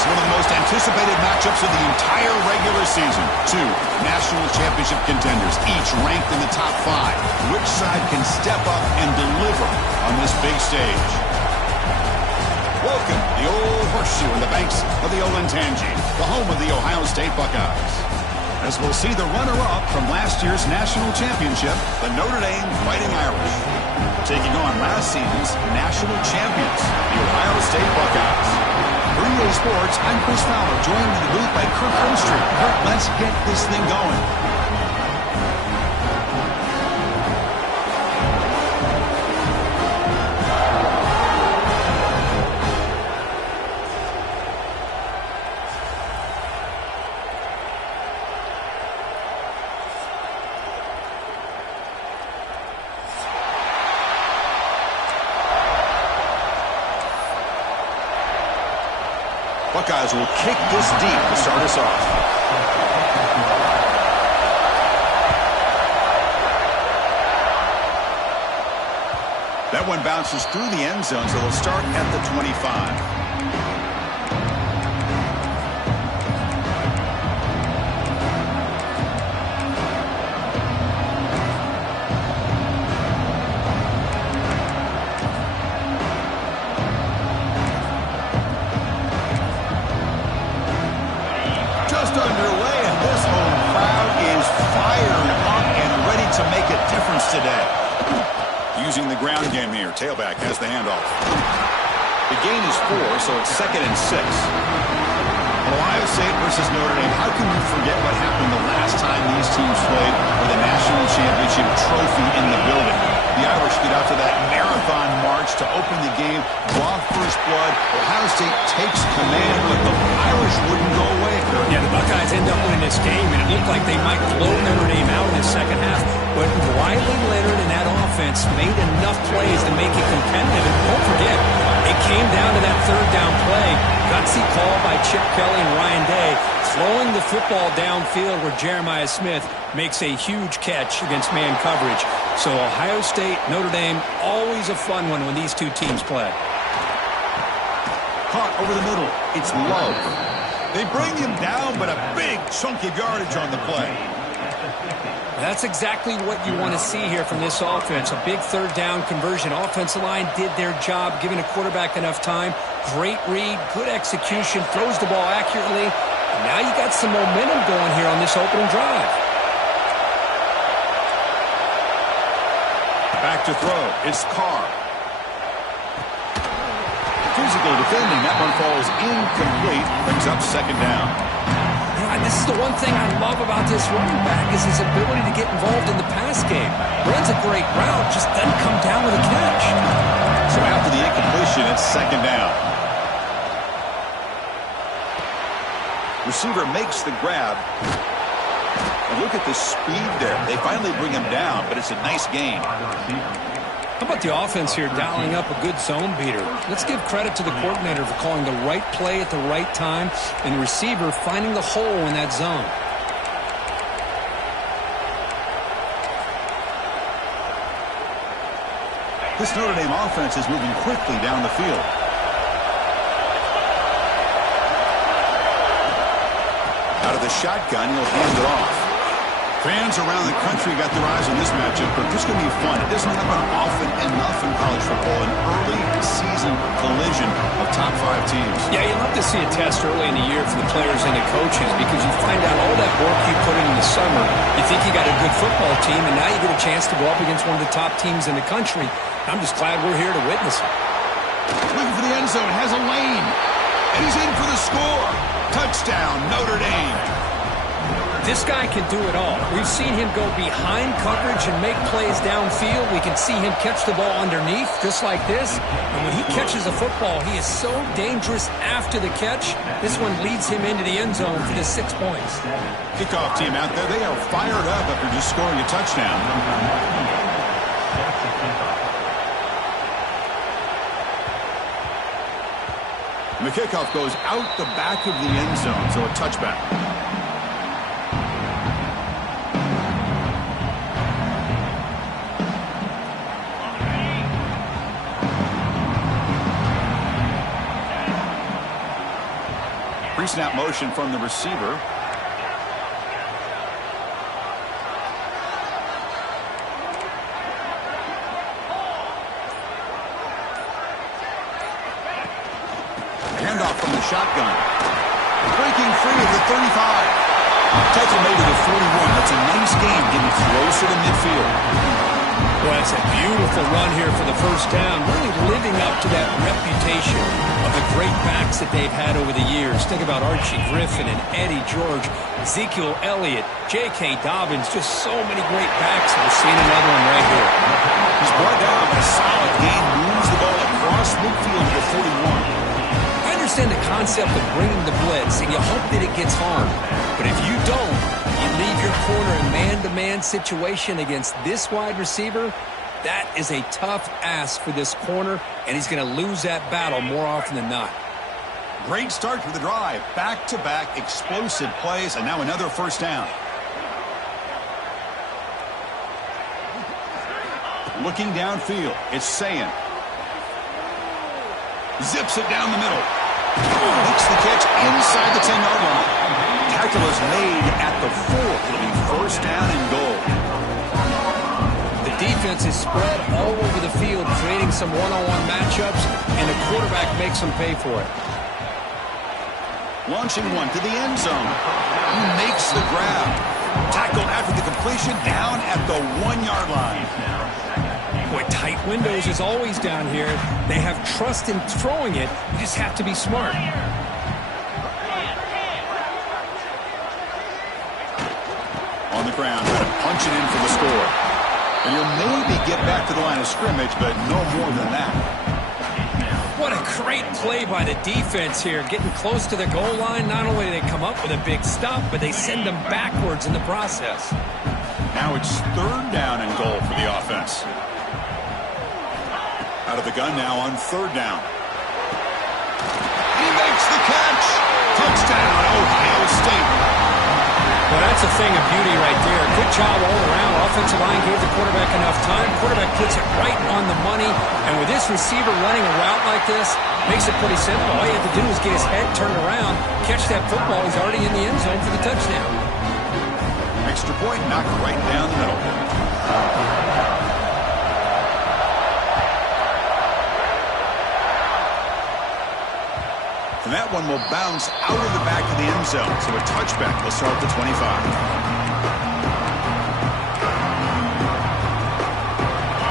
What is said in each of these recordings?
next. One of the most anticipated matchups of the entire regular season. Two national championship contenders, each ranked in the top 5. Which side can step up and deliver on this big stage? Welcome, the old horseshoe in the banks of the Olentangy, the home of the Ohio State Buckeyes. As we'll see the runner-up from last year's national championship, the Notre Dame Fighting Irish, taking on last season's national champions, the Ohio State Buckeyes. For EA Sports, I'm Chris Fowler, joined in the booth by Kirk Holmstreet. Kirk, let's get this thing going. Buckeyes will kick this deep to start us off. That one bounces through the end zone, so they'll start at the 25. Today. Using the ground game here. Tailback has the handoff. The gain is 4, so it's 2nd and 6. Ohio State versus Notre Dame. How can you forget what happened the last time these teams played with a national championship trophy in the building? The Irish get out to that marathon march to open the game, draw first blood. Ohio State takes command, but the Irish wouldn't go away. Yeah, the Buckeyes end up winning this game, and it looked like they might blow Notre Dame out in the second half. But Riley Leonard and that offense made enough plays to make it competitive. And don't forget, it came down to that third down play. Gutsy call by Chip Kelly and Ryan Day, throwing the football downfield where Jeremiah Smith makes a huge catch against man coverage. So Ohio State, Notre Dame, always a fun one when these two teams play. Caught over the middle. It's Love. They bring him down, but a big chunk of yardage on the play. That's exactly what you want to see here from this offense. A big third down conversion. Offensive line did their job, giving a quarterback enough time. Great read, good execution, throws the ball accurately. And now you got some momentum going here on this opening drive. Back to throw. It's Carr. Physical defending. That one falls incomplete. Brings up 2nd down. This is the one thing I love about this running back is his ability to get involved in the pass game. Runs a great route, just doesn't come down with a catch. So after the incompletion, it's 2nd down. Receiver makes the grab. And look at the speed there. They finally bring him down, but it's a nice gain. How about the offense here dialing up a good zone beater? Let's give credit to the coordinator for calling the right play at the right time and the receiver finding the hole in that zone. This Notre Dame offense is moving quickly down the field. Out of the shotgun, he'll hand it off. Fans around the country got their eyes on this matchup, but this is going to be fun. It doesn't happen often enough in college football, an early season collision of top 5 teams. Yeah, you love to see a test early in the year for the players and the coaches because you find out all that work you put in the summer. You think you got a good football team, and now you get a chance to go up against one of the top teams in the country. I'm just glad we're here to witness it. Looking for the end zone, has a lane. He's in for the score. Touchdown, Notre Dame. This guy can do it all. We've seen him go behind coverage and make plays downfield. We can see him catch the ball underneath, just like this. And when he catches a football, he is so dangerous after the catch. This one leads him into the end zone for the 6 points. Kickoff team out there, they are fired up after just scoring a touchdown. And the kickoff goes out the back of the end zone, so a touchback. pre-snap motion from the receiver. Handoff from the shotgun. Breaking free at the 35. Tackle made to the 41. That's a nice game, getting closer to midfield. Well, it's a beautiful run here for the first down, really living up to that reputation of the great backs that they've had over the years. Think about Archie Griffin and Eddie George, Ezekiel Elliott, J.K. Dobbins, just so many great backs. We're seeing another one right here. He's brought down a solid gain, moves the ball across midfield to the 41. I understand the concept of bringing the blitz, and you hope that it gets home. But if you don't, you leave your corner in man-to-man situation against this wide receiver. That is a tough ask for this corner, and he's going to lose that battle more often than not. Great start to the drive. Back-to-back explosive plays, and now another first down. Looking downfield, it's Sayin. Zips it down the middle. Makes the catch inside the 10-yard line. Tackle is made at the 4. It'll be first down and goal. The defense is spread all over the field, creating some one-on-one matchups, and the quarterback makes them pay for it. Launching one to the end zone. He makes the grab. Tackled after the completion, down at the 1-yard line. Boy, tight windows is always down here. They have trust in throwing it. You just have to be smart. On the ground, trying to punch it in for the score. And you'll maybe get back to the line of scrimmage, but no more than that. What a great play by the defense here. Getting close to the goal line, not only do they come up with a big stop, but they send them backwards in the process. Now it's third down and goal for the offense. Out of the gun now on third down. He makes the catch. Touchdown, Ohio State. Well, that's a thing of beauty right there. Good job all around. Offensive line gave the quarterback enough time. Quarterback puts it right on the money. And with this receiver running a route like this, makes it pretty simple. All you have to do is get his head turned around, catch that football. He's already in the end zone for the touchdown. Extra point knocked right down the middle. And that one will bounce out of the back of the end zone. So a touchback will start at the 25.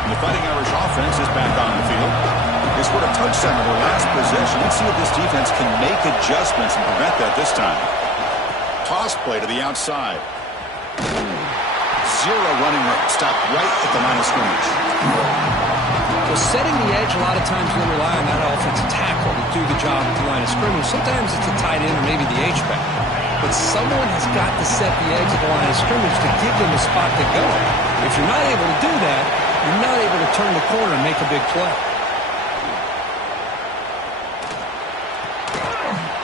The Fighting Irish offense is back on the field. They scored a touchdown in their last possession. Let's see if this defense can make adjustments and prevent that this time. Toss play to the outside. Zero running room. Stop right at the line of scrimmage. Well, setting the edge, a lot of times we rely on that offensive tackle to do the job at the line of scrimmage. Sometimes it's a tight end or maybe the H-back. But someone has got to set the edge at the line of scrimmage to give them a spot to go. If you're not able to do that, you're not able to turn the corner and make a big play.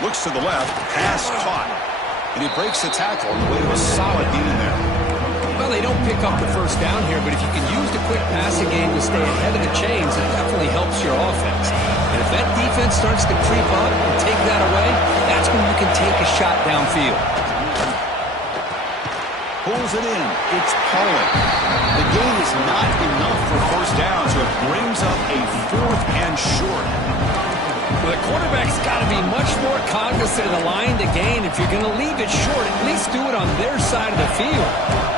Looks to the left, pass caught. And he breaks the tackle on the way to a solid gain there. Well, they don't pick up the first down here, but if you can use the quick passing game to stay ahead of the chains, it definitely helps your offense. And if that defense starts to creep up and take that away, that's when you can take a shot downfield. Pulls it in. It's Pollard. The gain is not enough for first down, so it brings up a fourth and short. Well, the quarterback's got to be much more cognizant of the line to gain. If you're going to leave it short, at least do it on their side of the field.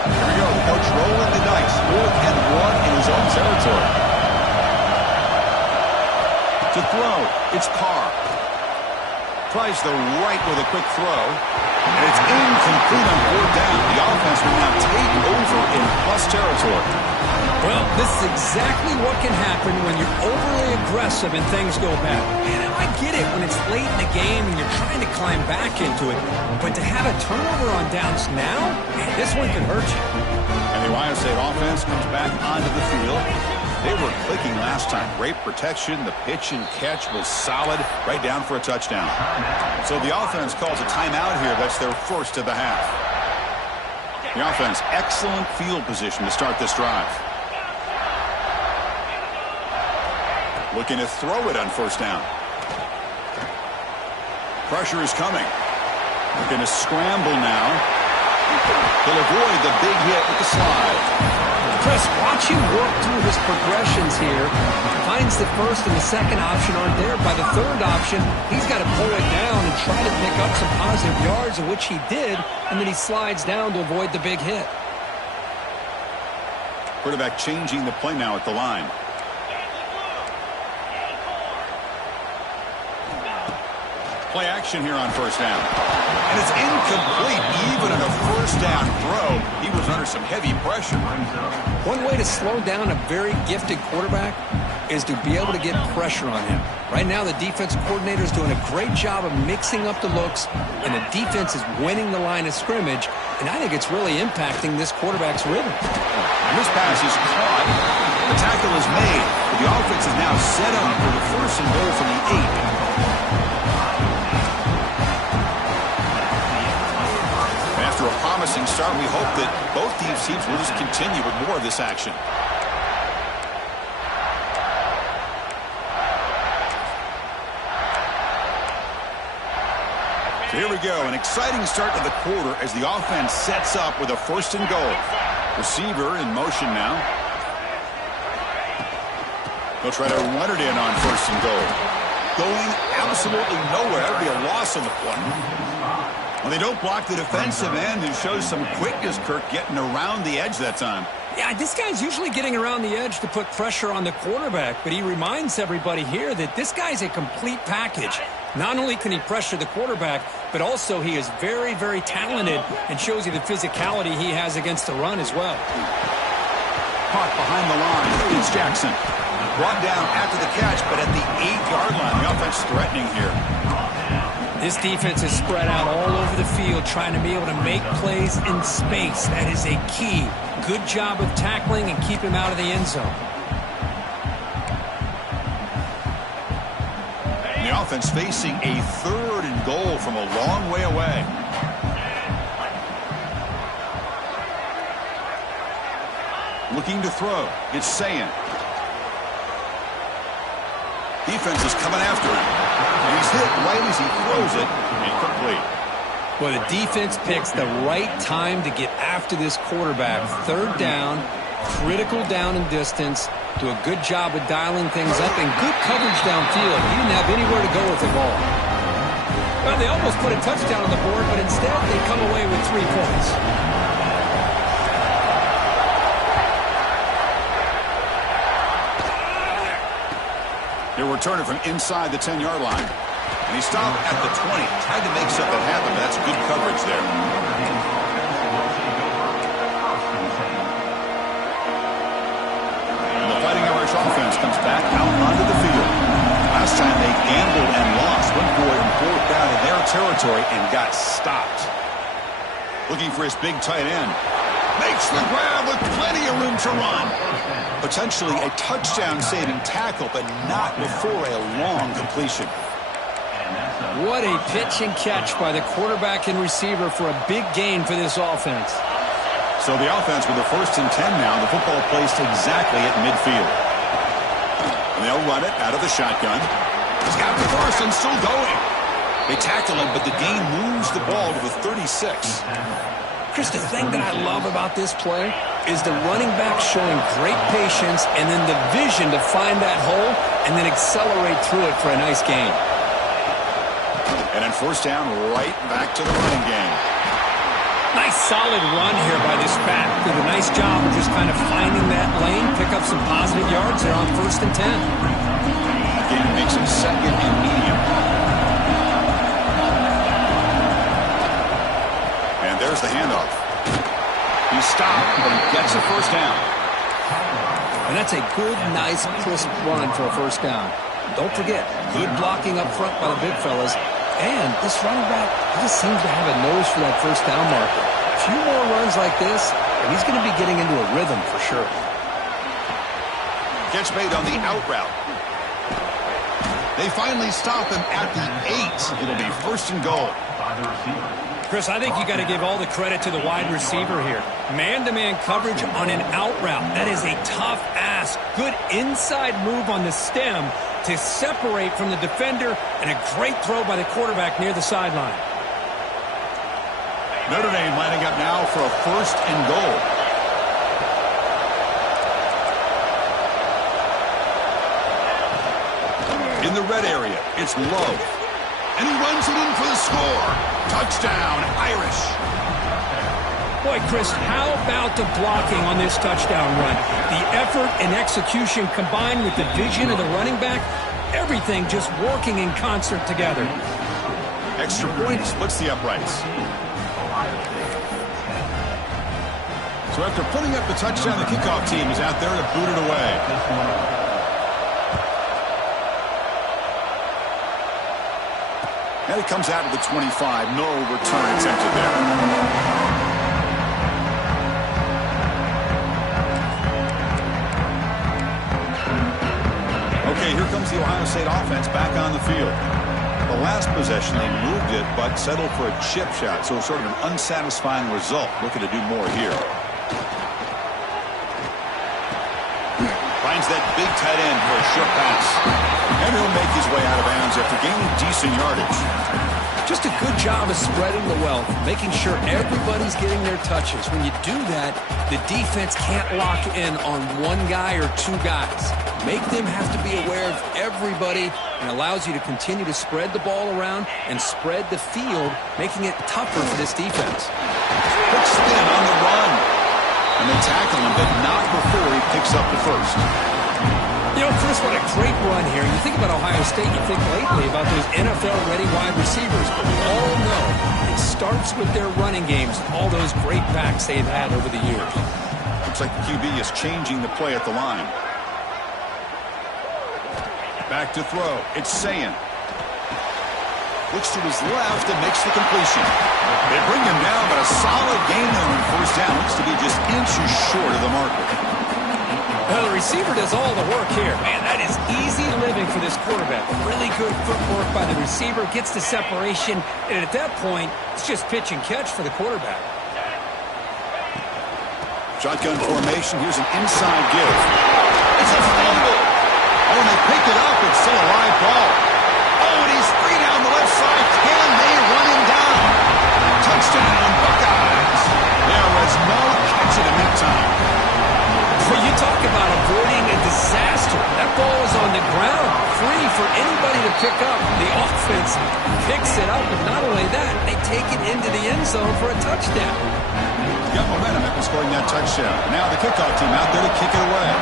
Here we go. Coach rolling the dice. 4th and 1 in his own territory. To throw, it's Carr. Tries the right with a quick throw. And it's incomplete on 4th down. The offense will now take over in plus territory. Well, this is exactly what can happen when you're overly aggressive and things go bad. And I get it when it's late in the game and you're trying to climb back into it. But to have a turnover on downs now, man, this one can hurt you. And the Ohio State offense comes back onto the field. They were clicking last time. Great protection. The pitch and catch was solid. Right down for a touchdown. So the offense calls a timeout here. That's their first of the half. The offense, excellent field position to start this drive. Looking to throw it on first down. Pressure is coming. Going to scramble now. He'll avoid the big hit with the slide. Chris, watch him work through his progressions here. Finds the first and the second option aren't there. By the third option, he's got to pull it down and try to pick up some positive yards, of which he did, and then he slides down to avoid the big hit. Quarterback changing the play now at the line. Play action here on first down. And it's incomplete. Even on a first down throw, he was under some heavy pressure. One way to slow down a very gifted quarterback is to be able to get pressure on him. Right now, the defense coordinator is doing a great job of mixing up the looks, and the defense is winning the line of scrimmage, and I think it's really impacting this quarterback's rhythm. And this pass is caught. The tackle is made. The offense is now set up for the first and goal from the 8. After a promising start, we hope that both these teams will just continue with more of this action. So here we go, an exciting start to the quarter as the offense sets up with a first and goal. Receiver in motion now. He'll try to run it in on first and goal. Going absolutely nowhere. That would be a loss on the play. Well, they don't block the defensive end, who shows some quickness, Kirk, getting around the edge that time. Yeah, this guy's usually getting around the edge to put pressure on the quarterback, but he reminds everybody here that this guy's a complete package. Not only can he pressure the quarterback, but also he is very, very talented and shows you the physicality he has against the run as well. Caught behind the line. It's Jackson. Brought down after the catch, but at the 8-yard line. The offense threatening here. This defense is spread out all over the field, trying to be able to make plays in space. That is a key. Good job of tackling and keep him out of the end zone. And the offense facing a third and goal from a long way away. Looking to throw. It's Sayin. Defense is coming after him. And he's hit right as he throws it. Incomplete. Well, the defense picks the right time to get after this quarterback. Third down, critical down and distance. Do a good job of dialing things up and good coverage downfield. He didn't have anywhere to go with the ball. Well, they almost put a touchdown on the board, but instead they come away with 3 points. They'll return it from inside the 10-yard line. And he stopped at the 20. Tried to make something happen, but that's good coverage there. And the Fighting Irish offense comes back out onto the field. Last time they gambled and lost. Went for it in fourth down in their territory and got stopped. Looking for his big tight end. Makes the grab with plenty of room to run. Potentially a touchdown-saving tackle, but not before a long completion. What a pitch and catch by the quarterback and receiver for a big gain for this offense. So the offense with a first and 10 now. The football placed exactly at midfield. And they'll run it out of the shotgun. He's got the first and still going. They tackle him, but the gain moves the ball to the 36. Chris, the thing that I love about this play is the running back showing great patience and then the vision to find that hole and then accelerate through it for a nice gain. And then first down, right back to the running game. Nice solid run here by this back. Did a nice job of just kind of finding that lane, pick up some positive yards there on first and 10. Again, makes it second and medium. And there's the handoff. He stopped, but he gets a first down. And that's a good, nice, crisp run for a first down. Don't forget, good blocking up front by the big fellas. And this running back, he just seems to have a nose for that first down marker. A few more runs like this, and he's going to be getting into a rhythm for sure. Catch made on the out route. They finally stop him at the 8. It'll be first and goal. Chris, I think you got to give all the credit to the wide receiver here. Man-to-man coverage on an out route. That is a tough ask. Good inside move on the stem to separate from the defender, and a great throw by the quarterback near the sideline. Notre Dame lining up now for a 1st and goal. In the red area, it's Love. And he runs it in for the score. Touchdown, Irish. Boy, Chris, how about the blocking on this touchdown run? The effort and execution combined with the vision of the running back, everything just working in concert together. Extra point splits the uprights. So after putting up the touchdown, the kickoff team is out there to boot it away. And it comes out to the 25. No return attempted there. Okay, here comes the Ohio State offense back on the field. The last possession, they moved it, but settled for a chip shot, so sort of an unsatisfying result. Looking to do more here. Finds that big tight end for a short pass. And he'll make his way out of bounds after gaining decent yardage. Just a good job of spreading the wealth, making sure everybody's getting their touches. When you do that, the defense can't lock in on one guy or two guys. Make them have to be aware of everybody and allows you to continue to spread the ball around and spread the field, making it tougher for this defense. Quick spin on the run. And they tackle him, but not before he picks up the first. You know, Chris, what a great run here. You think about Ohio State, you think lately about those NFL-ready wide receivers. But we all know it starts with their running games, all those great backs they've had over the years. Looks like the QB is changing the play at the line. Back to throw. It's Sayin. Looks to his left and makes the completion. They bring him down, but a solid gain there on 1st down. Looks to be just inches short of the marker. Well, the receiver does all the work here. Man, that is easy living for this quarterback. Really good footwork by the receiver, gets the separation, and at that point, it's just pitch and catch for the quarterback. Shotgun formation. Here's an inside give. It's a fumble. Oh, and they pick it up. It's still a live ball. Oh, and he's free down the left side. Can they run him down? Touchdown, Buckeyes. There was no catch in the meantime. Well, you talk about avoiding a disaster. That ball is on the ground, free for anybody to pick up. The offense picks it up, and not only that, they take it into the end zone for a touchdown. Got momentum after scoring that touchdown. Now the kickoff team out there to kick it away.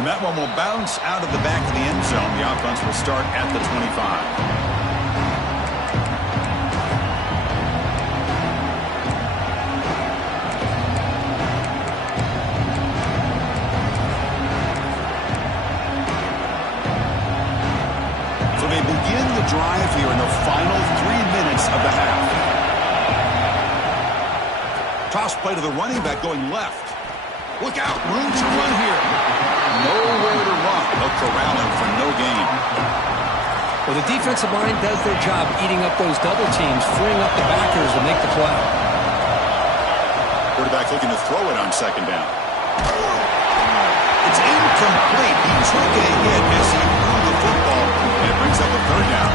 And that one will bounce out of the back of the end zone. The offense will start at the 25. They begin the drive here in the final 3 minutes of the half. Toss play to the running back going left. Look out, room to run here. Nowhere to run. They'll corral him for no gain. Well, the defensive line does their job eating up those double teams, freeing up the backers to make the play. Quarterback looking to throw it on 2nd down. It's incomplete. He took a hit as he threw the football. And it brings up a 3rd down.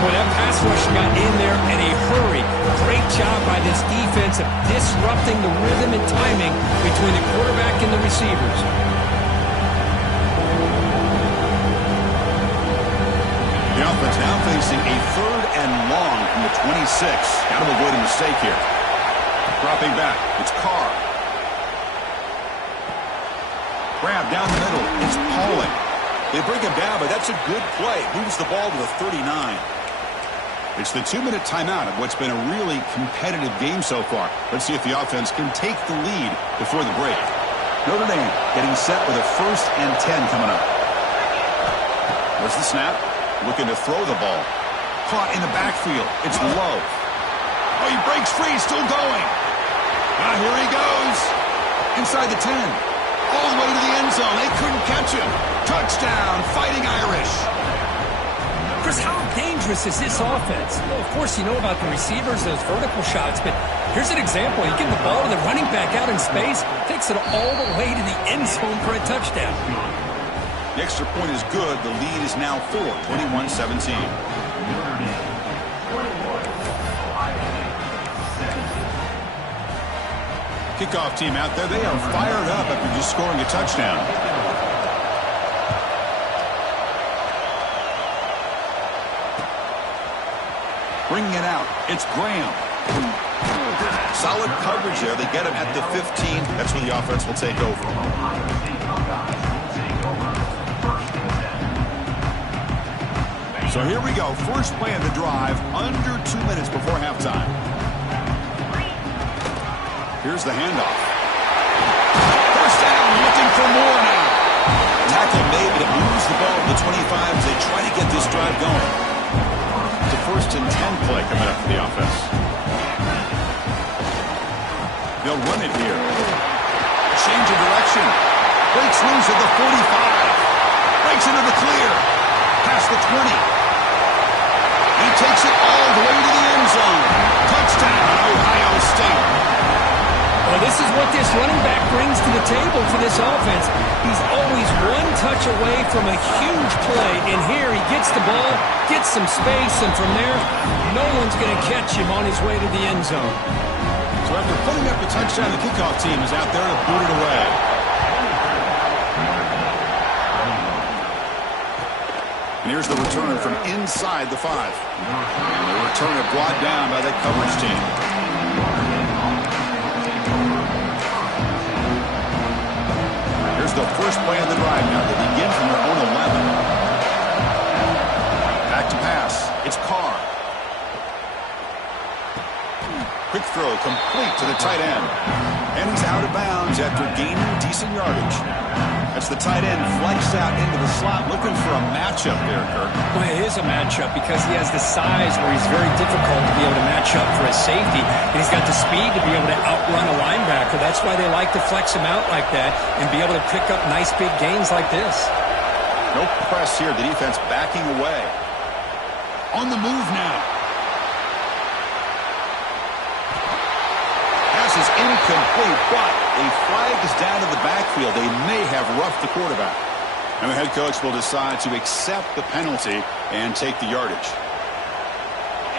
Well, that pass rush got in there in a hurry. Great job by this defense of disrupting the rhythm and timing between the quarterback and the receivers. The offense now facing a 3rd and long from the 26. Got to avoid a mistake here. Dropping back. It's Carr. Grab down the middle. It's Pauling. They bring him down, but that's a good play. Moves the ball to the 39. It's the 2-minute timeout of what's been a really competitive game so far. Let's see if the offense can take the lead before the break. Notre Dame getting set with a 1st and 10 coming up. There's the snap. Looking to throw the ball. Caught in the backfield. It's Lowe. Oh, he breaks free. Still going. Now here he goes. Inside the 10. All the way to the end zone. They couldn't catch him. Touchdown, Fighting Irish. Chris, how dangerous is this offense? Well, of course, you know about the receivers, those vertical shots, but here's an example. You give the ball to the running back out in space, takes it all the way to the end zone for a touchdown. The extra point is good. The lead is now 4, 21-17. Kickoff team out there, they are fired up after just scoring a touchdown. Bringing it out, it's Graham. Solid coverage there. They get him at the 15. That's where the offense will take over. So here we go. First play of the drive, under 2 minutes before halftime. Here's the handoff. First down, looking for more now. Tackle made, but it moves the ball to the 25 as they try to get this drive going. It's a 1st and 10 play coming up for the offense. They'll run it here. Change of direction. Breaks loose at the 45. Breaks into the clear. Past the 20. He takes it all the way to the end zone. Touchdown, Ohio State. Well, this is what this running back brings to the table for this offense. He's always one touch away from a huge play. And here he gets the ball, gets some space, and from there, no one's going to catch him on his way to the end zone. So after putting up the touchdown, the kickoff team is out there to boot it away. And here's the return from inside the 5. And the return brought down by the coverage team. Here's the first play of the drive now. They begin from their own 11. Back to pass. It's Carr. Quick throw complete to the tight end. And he's out of bounds after gaining decent yardage. That's the tight end flexed out into the slot, looking for a matchup there, Kirk. Well, it is a matchup because he has the size where he's very difficult to be able to match up for his safety. And he's got the speed to be able to outrun a linebacker. That's why they like to flex him out like that and be able to pick up nice big gains like this. No press here. The defense backing away. On the move now. Pass is incomplete, but a flag is down to the backfield. They may have roughed the quarterback. And the head coach will decide to accept the penalty and take the yardage.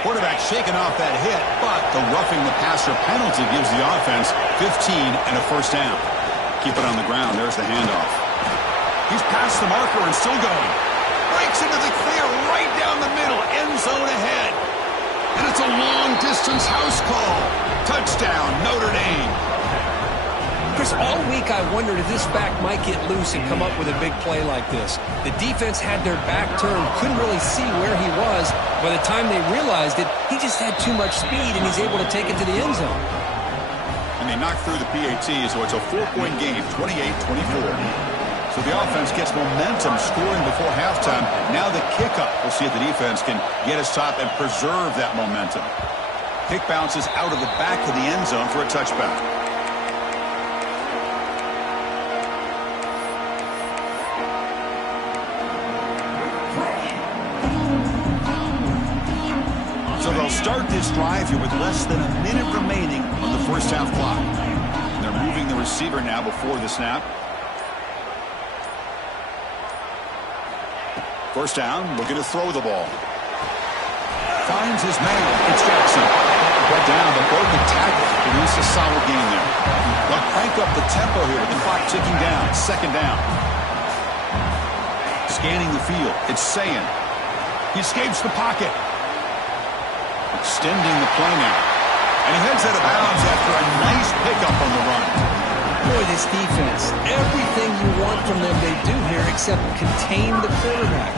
Quarterback shaking off that hit, but the roughing the passer penalty gives the offense 15 and a 1st down. Keep it on the ground. There's the handoff. He's past the marker and still going. Breaks into the clear right down the middle. End zone ahead. And it's a long-distance house call. Touchdown, Notre Dame. Chris, all week I wondered if this back might get loose and come up with a big play like this. The defense had their back turned, couldn't really see where he was. By the time they realized it, he just had too much speed, and he's able to take it to the end zone. And they knocked through the PAT, so it's a 4-point game, 28-24. So the offense gets momentum scoring before halftime. Now the kickoff. We'll see if the defense can get a stop and preserve that momentum. Kick bounces out of the back of the end zone for a touchback. So they'll start this drive here with less than a minute remaining on the first half clock. And they're moving the receiver now before the snap. First down, looking to throw the ball. Finds his man. It's Jackson. Brought down, but broke the tackle. Produce a solid game there. They'll crank up the tempo here with the clock ticking down. 2nd down. Scanning the field. It's Sayin. He escapes the pocket. Extending the play now. And he heads out of bounds after a nice pickup on the run. Boy, this defense, everything you want from them they do here except contain the quarterback.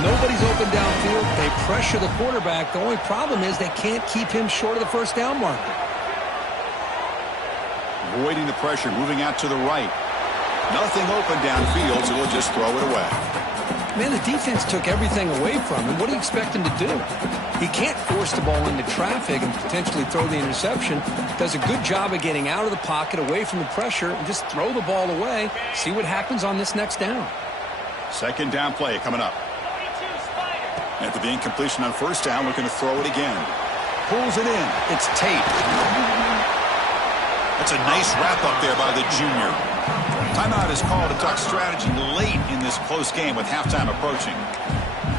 Nobody's open downfield. They pressure the quarterback. The only problem is they can't keep him short of the 1st down marker. Avoiding the pressure, moving out to the right. Nothing open downfield, so we'll just throw it away. Man, the defense took everything away from him. What do you expect him to do? He can't force the ball into traffic and potentially throw the interception. Does a good job of getting out of the pocket, away from the pressure, and just throw the ball away. See what happens on this next down. 2nd down play coming up. After the incompletion on 1st down, looking to throw it again. Pulls it in. It's Tate. That's a nice wrap up there by the junior. Timeout is called to talk strategy late in this close game with halftime approaching.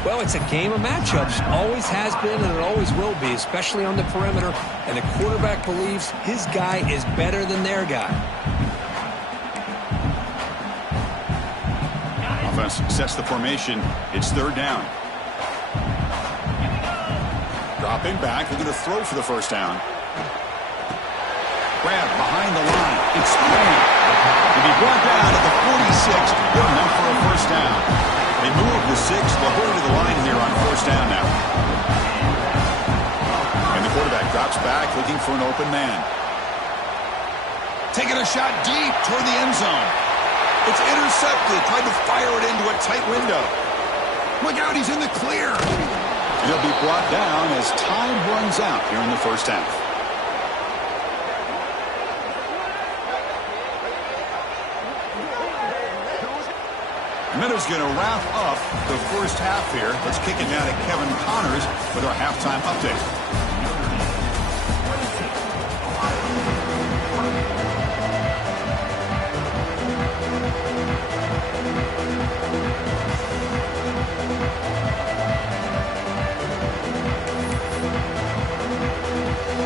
Well, it's a game of matchups. Always has been and it always will be, especially on the perimeter. And the quarterback believes his guy is better than their guy. Offense sets the formation. It's third down. Dropping back. They're going to throw for the first down. Grab behind the line. It's Graham. To be brought down at the 46. Good enough for a first down. They move the 6. They'll hurry to the line here on first down now. And the quarterback drops back looking for an open man. Taking a shot deep toward the end zone. It's intercepted. Tried to fire it into a tight window. Look out, he's in the clear. He'll be brought down as time runs out here in the first half. Miller's going to wrap up the first half here. Let's kick it down to Kevin Connors with our halftime update.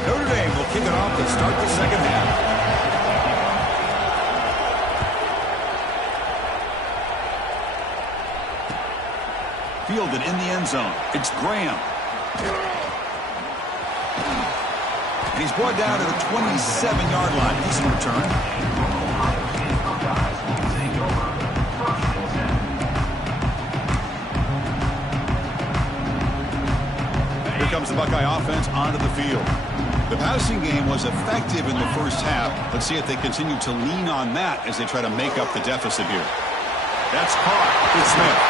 Notre Dame will kick it off to start the second half. Fielded in the end zone. It's Graham. And he's brought down to the 27-yard line. Decent return. Here comes the Buckeye offense onto the field. The passing game was effective in the first half. Let's see if they continue to lean on that as they try to make up the deficit here. That's caught. It's Smith.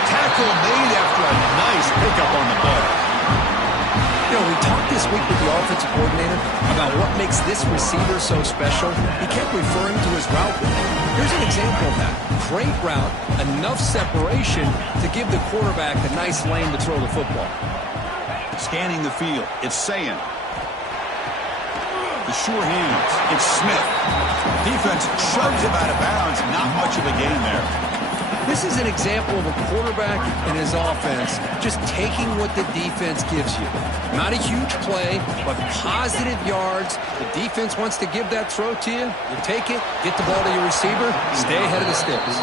Tackle made after a nice pickup on the play. You know, we talked this week with the offensive coordinator about what makes this receiver so special. He kept referring to his route. Here's an example of that. Great route, enough separation to give the quarterback a nice lane to throw the football. Scanning the field, it's Sayin. The sure hands, it's Smith. Defense shoves him out of bounds. Not much of a gain there. This is an example of a quarterback and his offense just taking what the defense gives you. Not a huge play, but positive yards. The defense wants to give that throw to you. You take it, get the ball to your receiver, stay ahead of the sticks.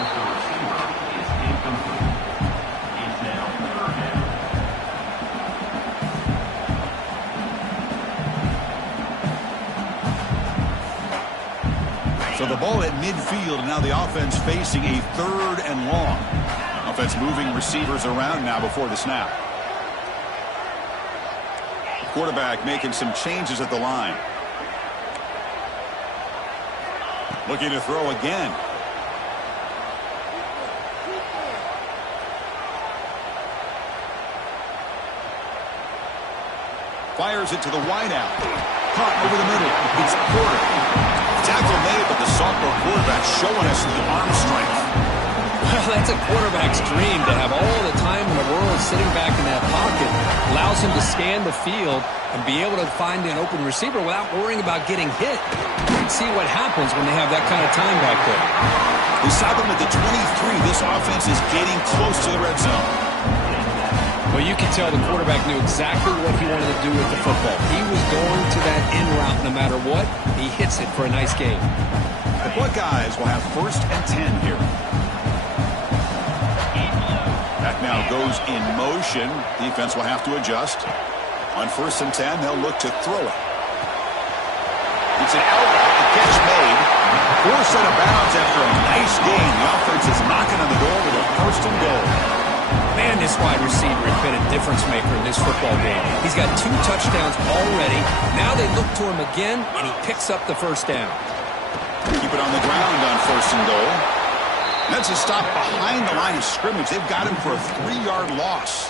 So the ball at midfield, and now the offense facing a third and long. Offense moving receivers around now before the snap. Quarterback making some changes at the line. Looking to throw again. Fires it to the wideout. Caught over the middle. It's Porter. Tackle made, but the sophomore quarterback showing us the arm strength. Well, that's a quarterback's dream to have all the time in the world sitting back in that pocket. Allows him to scan the field and be able to find an open receiver without worrying about getting hit. You can see what happens when they have that kind of time back there. They stop him at the 23. This offense is getting close to the red zone. Well, you can tell the quarterback knew exactly what he wanted to do with the football. He was going to that in route no matter what. He hits it for a nice gain. The Buckeyes will have first and 10 here. That now goes in motion. Defense will have to adjust. On first and 10, they'll look to throw it. It's an outright. The catch made. Forced out of bounds after a nice gain. The offense is knocking on the door with a first and goal. Man, this wide receiver has been a difference maker in this football game. He's got 2 touchdowns already. Now they look to him again, and he picks up the first down. Keep it on the ground on first and goal. That's a stop behind the line of scrimmage. They've got him for a 3-yard loss.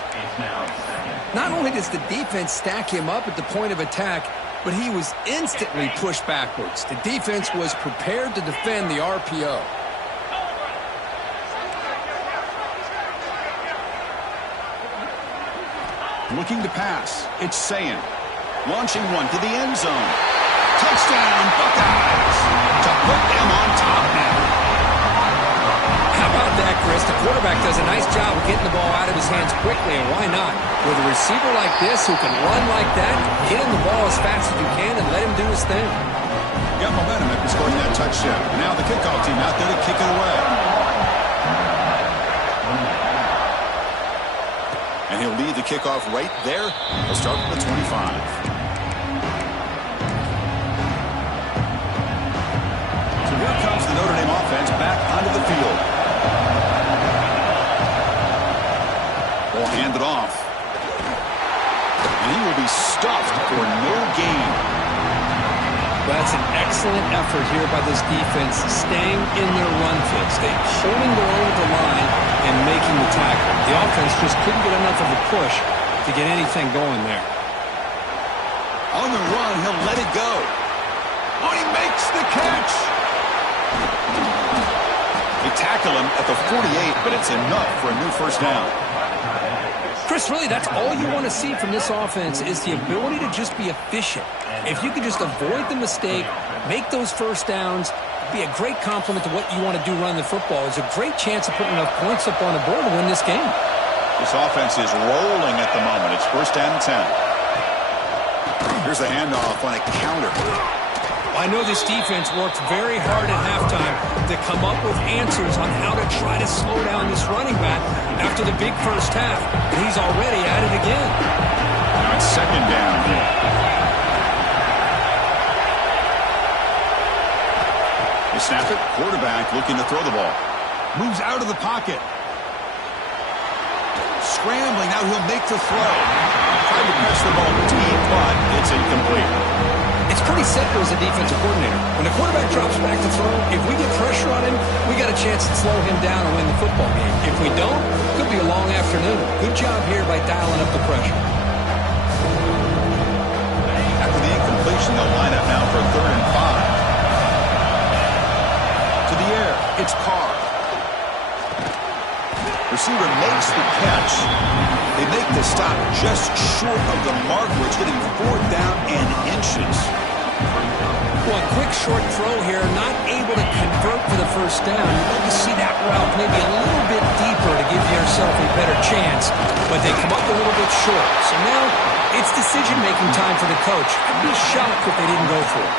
Not only does the defense stack him up at the point of attack, but he was instantly pushed backwards. The defense was prepared to defend the RPO. Looking to pass. It's Sayin. Launching one to the end zone. Touchdown, Buckeyes. To put them on top now. How about that Chris. The quarterback does a nice job of getting the ball out of his hands quickly, and why not? With a receiver like this who can run like that, get him the ball as fast as you can and let him do his thing. Got momentum after scoring that touchdown. Now the kickoff team out there to kick it away. And he'll lead the kickoff right there. He'll start from the 25. So here comes the Notre Dame offense back onto the field. Ball handed off. And he will be stuffed for no gain. That's an excellent effort here by this defense, staying in their run fix. They're holding their own with the line and making the tackle. The offense just couldn't get enough of a push to get anything going there. On the run, he'll let it go. Oh, he makes the catch. They tackle him at the 48, but it's enough for a new first down. Chris, really, that's all you want to see from this offense is the ability to just be efficient. If you can just avoid the mistake, make those first downs, be a great compliment to what you want to do running the football. It's a great chance of putting enough points up on the board to win this game. This offense is rolling at the moment. It's first down and 10. Here's the handoff on a counter. I know this defense worked very hard at halftime to come up with answers on how to try to slow down this running back after the big first half. And he's already at it again. Now it's second down. They snap it. Quarterback looking to throw the ball. Moves out of the pocket. Scrambling. Now he'll make the throw. Trying to press the ball deep, but it's incomplete. It's pretty simple as a defensive coordinator. When the quarterback drops back to throw, if we get pressure on him, we got a chance to slow him down and win the football game. If we don't, it could be a long afternoon. Good job here by dialing up the pressure. After the incompletion, they'll line up now for 3rd and 5. To the air, it's Carr. Receiver makes the catch. They make the stop just short of the mark, where it's getting 4th down and inches. Well, a quick short throw here, not able to convert for the first down. You'd like to see that route maybe a little bit deeper to give yourself a better chance, but they come up a little bit short. So now it's decision-making time for the coach. I'd be shocked if they didn't go for it.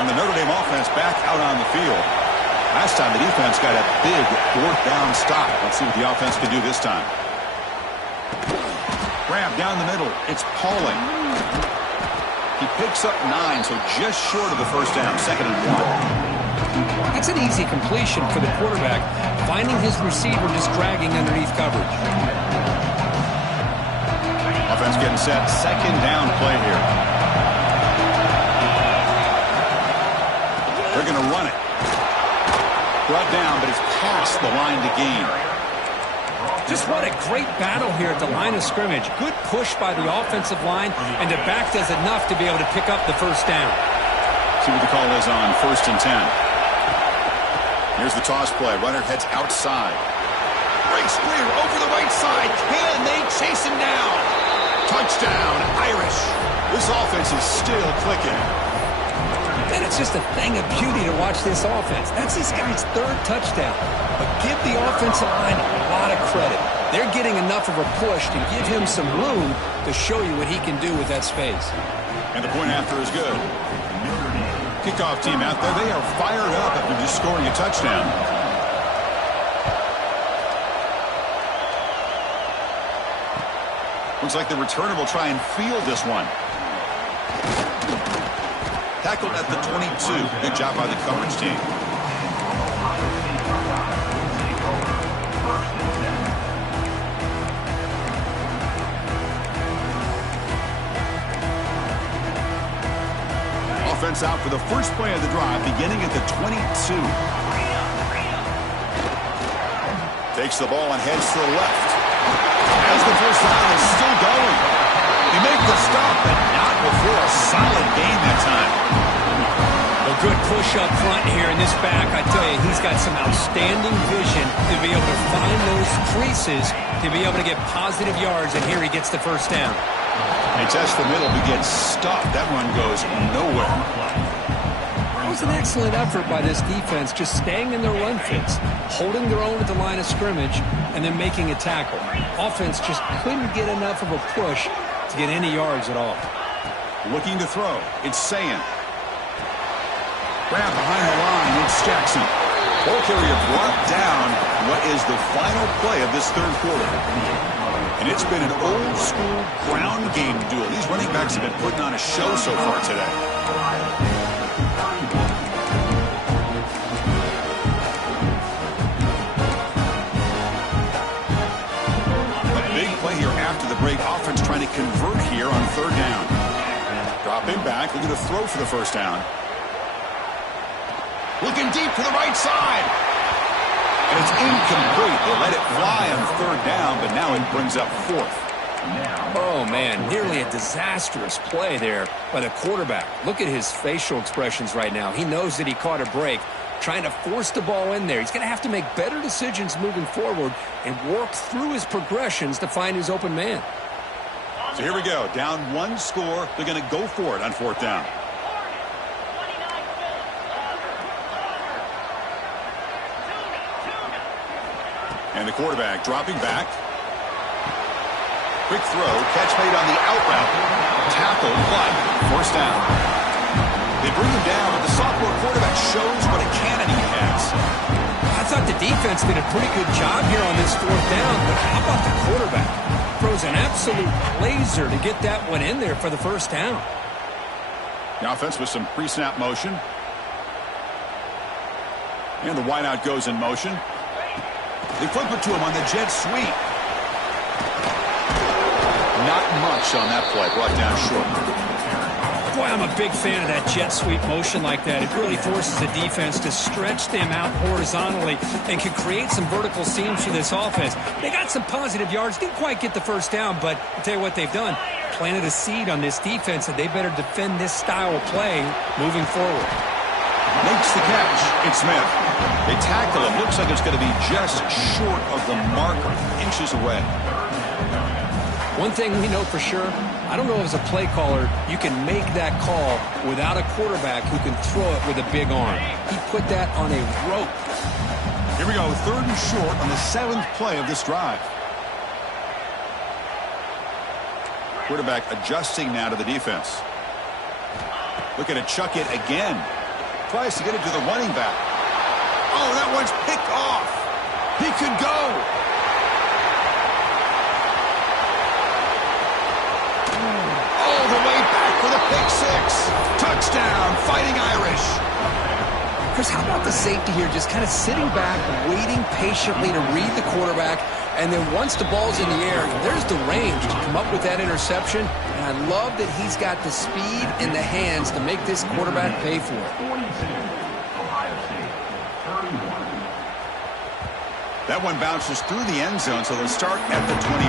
And the Notre Dame offense back out on the field. Last time the defense got a big 4th down stop. Let's see what the offense can do this time. Grab down the middle. It's Pauling. He picks up 9, so just short of the first down. 2nd and 1. That's an easy completion for the quarterback, finding his receiver just dragging underneath coverage. Offense getting set. 2nd down play here. They're going to run it. Brought down, but it's past the line to gain. Just what a great battle here at the line of scrimmage. Good push by the offensive line, and the back does enough to be able to pick up the first down. See what the call is on 1st and 10. Here's the toss play. Runner heads outside. Breaks clear over the right side. Can they chase him down? Touchdown, Irish. This offense is still clicking. And it's just a thing of beauty to watch this offense. That's this guy's 3rd touchdown. But give the offensive line a lot of credit. They're getting enough of a push to give him some room to show you what he can do with that space. And the point after is good. Kickoff team out there, they are fired up after just scoring a touchdown. Looks like the returner will try and field this one. Tackled at the 22. Good job by the coverage team. Offense out for the first play of the drive, beginning at the 22. Takes the ball and heads to the left. As the first down is still going. They make the stop, but not before a solid gain that time. A good push up front here in this back. I tell you, he's got some outstanding vision to be able to find those creases, to be able to get positive yards, and here he gets the first down. They Test the middle, but gets stopped. That run goes nowhere. It was an excellent effort by this defense, just staying in their run fits, holding their own at the line of scrimmage, and then making a tackle. Offense just couldn't get enough of a push to get any yards at all. Looking to throw. It's Sayin. Grab behind the line. It's Jackson. Ball carrier brought down what is the final play of this third quarter. And it's been an old-school ground game duel. These running backs have been putting on a show so far today. A big play here after the break. Offense trying to convert here on third down. Dropping back, looking to throw for the first down. Looking deep to the right side. And it's incomplete. They let it fly on third down, but now it brings up fourth. Oh, man, nearly a disastrous play there by the quarterback. Look at his facial expressions right now. He knows that he caught a break, trying to force the ball in there. He's going to have to make better decisions moving forward and work through his progressions to find his open man. So here we go. Down one score. They're going to go for it on fourth down. And the quarterback dropping back. Quick throw. Catch made on the out route. Tackle, but first down. They bring him down, but the sophomore quarterback shows what a cannon he has. I thought the defense did a pretty good job here on this fourth down, but how about the quarterback? Throws an absolute laser to get that one in there for the first down. The offense with some pre-snap motion. And the wideout goes in motion. They flip it to him on the jet sweep. Not much on that play. Brought down short. Boy, I'm a big fan of that jet sweep motion like that. It really forces the defense to stretch them out horizontally and can create some vertical seams for this offense. They got some positive yards. Didn't quite get the first down, but I'll tell you what they've done. Planted a seed on this defense, and they better defend this style of play moving forward. Makes the catch. It's Smith. They tackle him. Looks like it's going to be just short of the marker. Inches away. One thing we know for sure, I don't know as a play caller, you can make that call without a quarterback who can throw it with a big arm. He put that on a rope. Here we go. Third and short on the 7th play of this drive. Quarterback adjusting now to the defense. Looking to chuck it again. Tries to get it to the running back. Oh, that one's picked off. He could go. All the way back for the pick six. Touchdown, Fighting Irish. Chris, how about the safety here just kind of sitting back, waiting patiently to read the quarterback, and then once the ball's in the air, there's the range to come up with that interception, and I love that he's got the speed and the hands to make this quarterback pay for it. That one bounces through the end zone, so they'll start at the 25.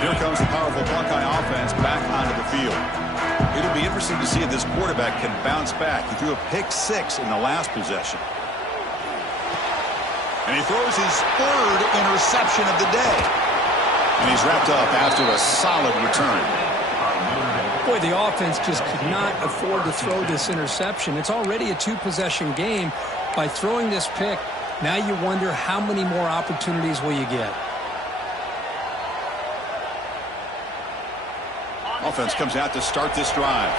Here comes the powerful Buckeye offense back onto the field. It'll be interesting to see if this quarterback can bounce back. He threw a pick six in the last possession. And he throws his third interception of the day. And he's wrapped up after a solid return. Boy, the offense just could not afford to throw this interception. It's already a two-possession game. By throwing this pick, now you wonder how many more opportunities will you get. Offense comes out to start this drive.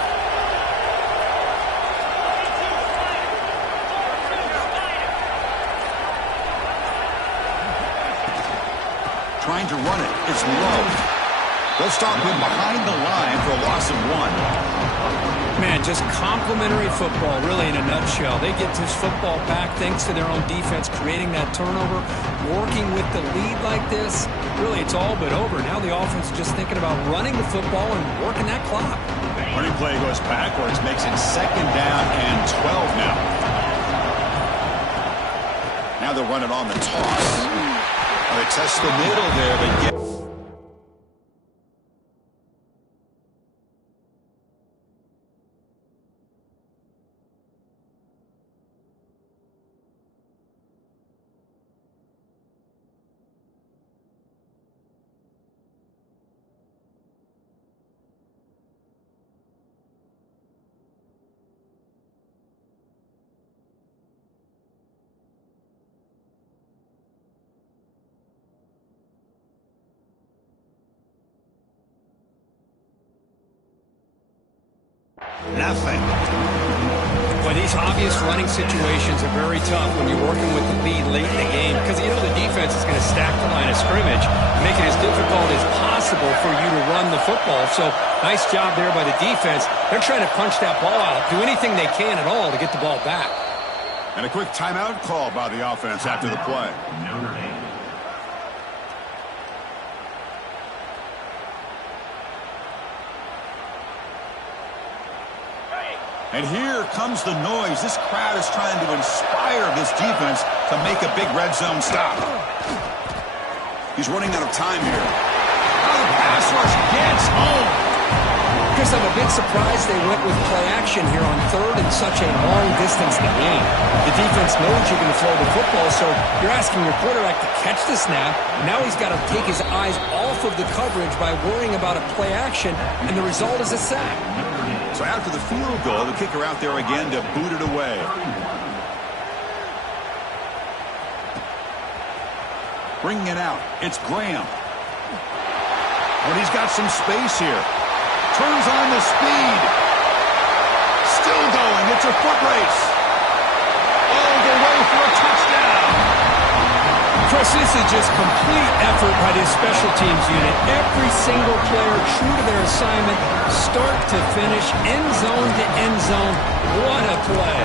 Trying to run it. It's low. They'll stop him behind the line for a loss of 1. Man, just complimentary football, really, in a nutshell. They get this football back thanks to their own defense, creating that turnover, working with the lead like this. Really, it's all but over. Now the offense is just thinking about running the football and working that clock. Running play goes backwards, makes it 2nd down and 12 now. Now they'll run it on the toss. They test the middle there, but get nothing. Well, these obvious running situations are very tough when you're working with the lead late in the game because you know the defense is going to stack the line of scrimmage, make it as difficult as possible for you to run the football. So nice job there by the defense. They're trying to punch that ball out, do anything they can at all to get the ball back. And a quick timeout call by the offense after the play. And here comes the noise. This crowd is trying to inspire this defense to make a big red zone stop. He's running out of time here. Oh, the pass rush gets home. Chris, I'm a bit surprised they went with play action here on third in such a long distance in the game. The defense knows you're going to throw the football, so you're asking your quarterback to catch the snap. Now he's got to take his eyes off of the coverage by worrying about a play action, and the result is a sack. So after the field goal, the kicker out there again to boot it away. Bringing it out, it's Graham. But he's got some space here. Turns on the speed. Still going, it's a foot race. All the way for a touchdown. Chris, this is just complete effort by this special teams unit. Every single player true to their assignment, start to finish, end zone to end zone. What a play.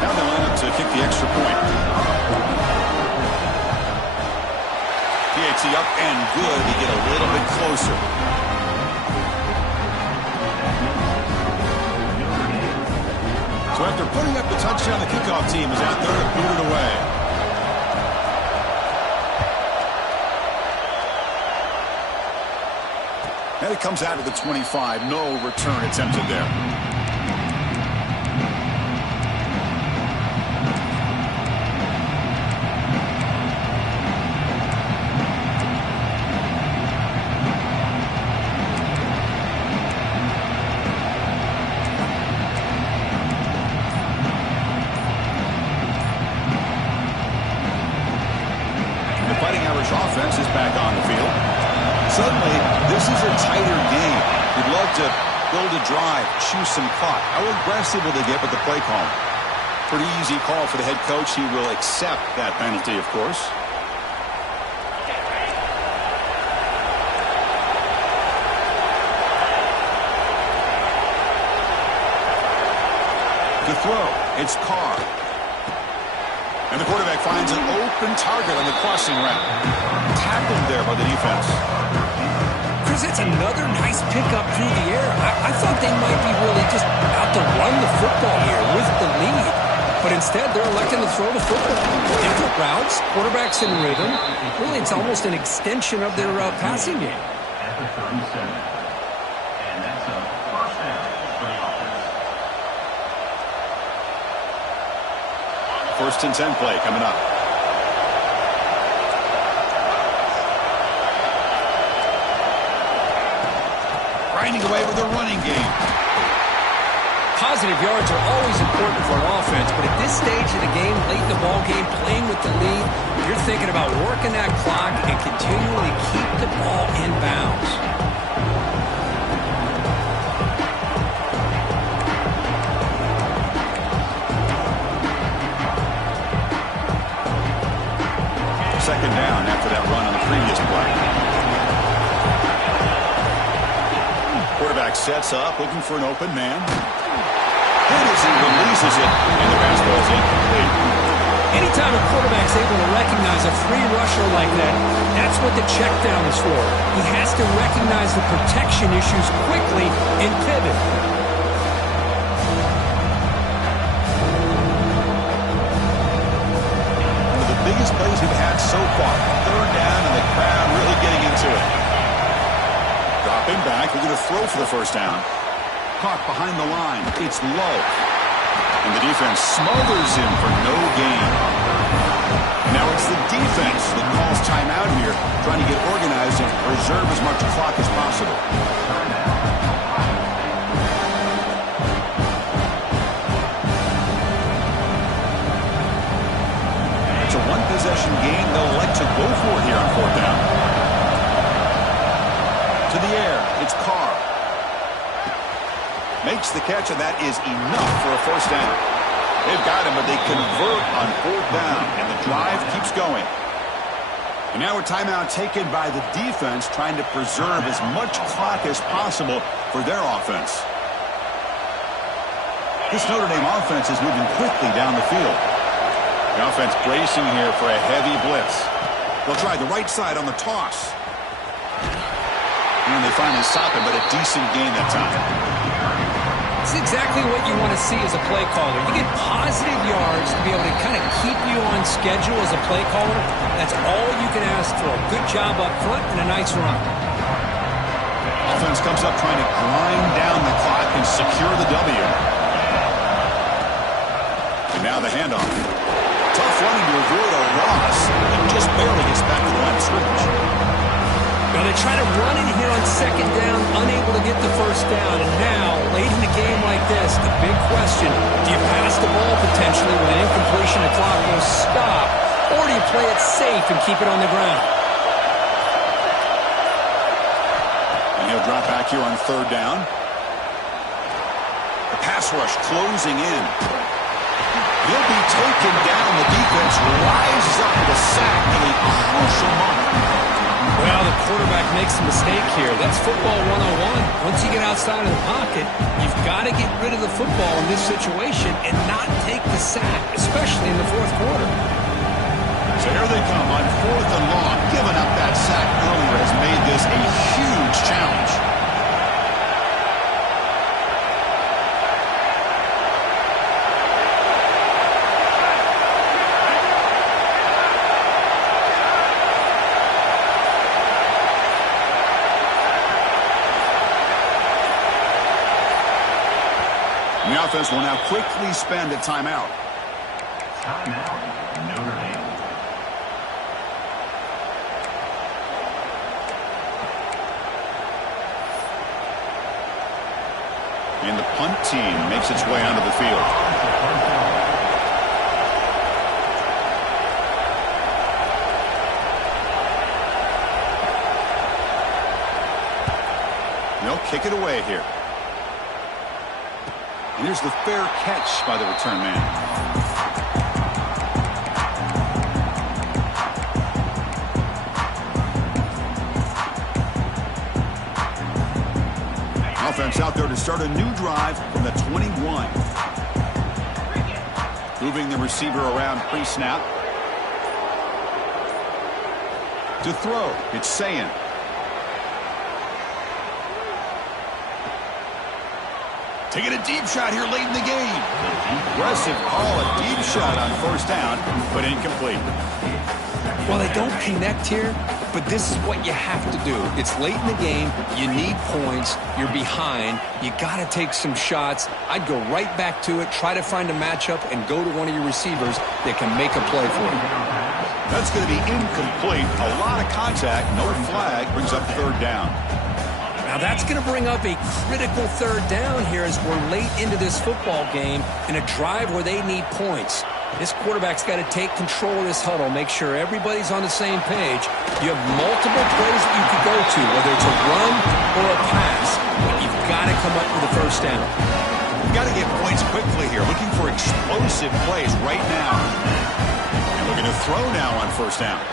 Now they line up to kick the extra point. PAT up and good to get a little bit closer. So after putting up the touchdown, the kickoff team is out there to boot it away. And it comes out to the 25. No return attempted there. Offense is back on the field. Suddenly, this is a tighter game. You'd love to build a drive, choose some clock. How aggressive will they get with the play call? Pretty easy call for the head coach. He will accept that penalty, of course. To throw, it's Carr. And the quarterback finds an open target on the crossing route. Tackled there by the defense. Chris, it's another nice pickup through the air. I thought they might be really just out to run the football here with the lead. But instead, they're electing to throw the football. Different routes, quarterbacks in rhythm. Really, it's almost an extension of their passing game. At the 37. And that's a first down for the offense. First and 10 play coming up. Grinding away with a running game. Positive yards are always important for an offense, but at this stage of the game, late in the ball game, playing with the lead, you're thinking about working that clock and continually keep the ball in bounds. Second down after that run on the previous play. Quarterback sets up, looking for an open man. And as he releases it, and the pass ball is incomplete. Anytime a quarterback's able to recognize a free rusher like that, that's what the check down is for. He has to recognize the protection issues quickly and pivot. Biggest plays we've had so far. Third down and the crowd really getting into it. Dropping back, we're going to throw for the first down. Caught behind the line. It's low. And the defense smothers him for no gain. Now it's the defense that calls timeout here, trying to get organized and preserve as much clock as possible. It's a one-possession game. They'll elect to go for it here on fourth down. To the air, it's Carr. Makes the catch, and that is enough for a first down. They've got him, but they convert on fourth down, and the drive keeps going. And now a timeout taken by the defense, trying to preserve as much clock as possible for their offense. This Notre Dame offense is moving quickly down the field. The offense bracing here for a heavy blitz. They'll try the right side on the toss. And they finally stop him, but a decent gain that time. It's exactly what you want to see as a play caller. You get positive yards to be able to kind of keep you on schedule as a play caller. That's all you can ask for. Good job up front and a nice run. Offense comes up trying to grind down the clock and secure the W. And now the handoff. Tough running to avoid a loss, and just barely gets back to the line of scrimmage. Now they try to run in here on second down, unable to get the first down. And now, late in a game like this, the big question, do you pass the ball potentially with an incompletion? The clock will stop, or do you play it safe and keep it on the ground? And he'll drop back here on third down. The pass rush closing in. He'll be taken down. The defense rises up with a sack in a crucial moment. Well, the quarterback makes a mistake here. That's football 101. Once you get outside of the pocket, you've got to get rid of the football in this situation and not take the sack, especially in the fourth quarter. So here they come on fourth and long. Giving up that sack earlier has made this a huge challenge. The offense will now quickly spend a timeout. Timeout, Notre Dame. And the punt team makes its way onto the field. They'll kick it away here. And here's the fair catch by the return man. Offense out there to start a new drive from the 21. Moving the receiver around pre-snap. To throw, it's Sayin. Taking a deep shot here late in the game. Aggressive call, a deep shot on first down, but incomplete. Well, they don't connect here, but this is what you have to do. It's late in the game. You need points. You're behind. You got to take some shots. I'd go right back to it, try to find a matchup, and go to one of your receivers that can make a play for you. That's going to be incomplete. A lot of contact. No flag. Brings up third down. Now that's going to bring up a critical third down here as we're late into this football game in a drive where they need points. This quarterback's got to take control of this huddle, make sure everybody's on the same page. You have multiple plays that you could go to, whether it's a run or a pass, but you've got to come up with a first down. You've got to get points quickly here, looking for explosive plays right now. And looking to throw now on first down.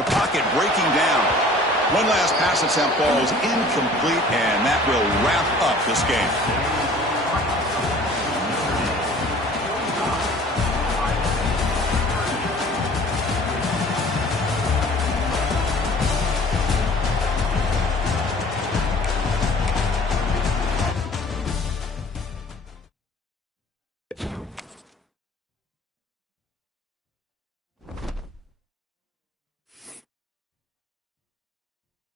The pocket breaking down. One last pass attempt falls incomplete, and that will wrap up this game.